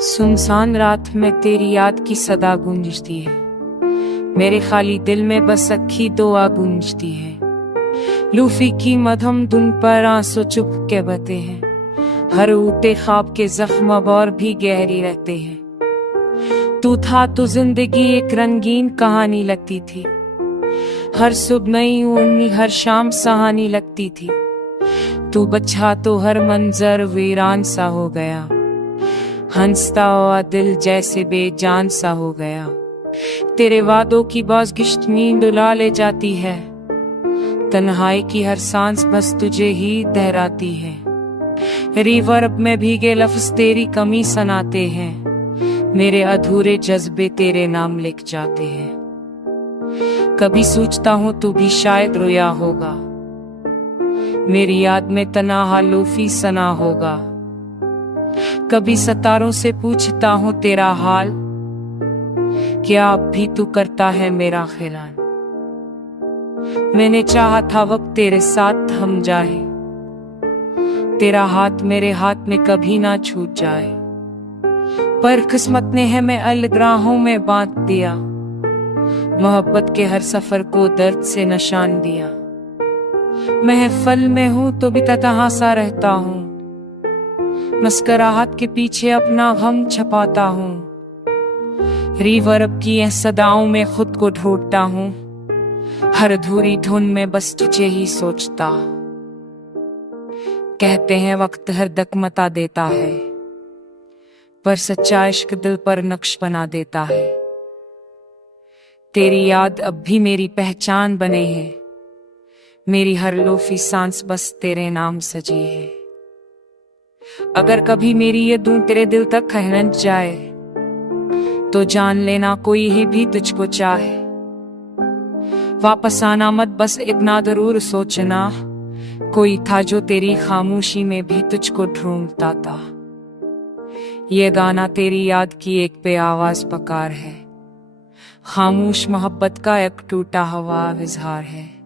सुनसान रात में तेरी याद की सदा गूंजती है। मेरे खाली दिल में बस अक्खी दुआ गूंजती है। लूफी की मधम धुन पर आंसू चुप के बहते हैं। हर उठे ख्वाब के जख्म अब और भी गहरी रहते हैं। तू था तो जिंदगी एक रंगीन कहानी लगती थी। हर सुबह नई उम्मीद, हर शाम सहानी लगती थी। तू बचा तो हर मंजर वीरान सा हो गया। हंसता हुआ दिल जैसे बेजान सा हो गया। तेरे वादों की बाज़गिश्त नींद उड़ा ले जाती है। तन्हाई की हर सांस बस तुझे ही तहराती है। रिवर्ब में भीगे लफ्ज तेरी कमी सुनाते हैं। मेरे अधूरे जज्बे तेरे नाम लिख जाते हैं। कभी सोचता हूँ तू भी शायद रोया होगा। मेरी याद में तन्हा लूफी सना होगा। कभी सितारों से पूछता हूँ तेरा हाल, क्या अब भी तू करता है मेरा ख्याल। मैंने चाहा था वक्त तेरे साथ थम जाए। तेरा हाथ मेरे हाथ में कभी ना छूट जाए। पर किस्मत ने हमें अलगराहों में बांध दिया। मोहब्बत के हर सफर को दर्द से निशान दिया। महफिल में हूँ तो भी तन्हा सा रहता हूँ। मुस्कुराहट के पीछे अपना गम छुपाता हूँ। रिवर्ब की यह सदाओं में खुद को ढूंढता हूँ। हर अधूरी धुन में बस तुझे ही सोचता। कहते हैं वक्त हर दक मता देता है, पर सच्चा इश्क दिल पर नक्श बना देता है। तेरी याद अब भी मेरी पहचान बने है। मेरी हर लोफी सांस बस तेरे नाम सजी है। अगर कभी मेरी ये धुन तेरे दिल तक पहुंच जाए, तो जान लेना कोई ही भी तुझको चाहे। वापस आना मत, बस इतना जरूर सोचना, कोई था जो तेरी खामोशी में भी तुझको ढूंढता था। ये गाना तेरी याद की एक बेआवाज पुकार है। खामोश मोहब्बत का एक टूटा हुआ इजहार है।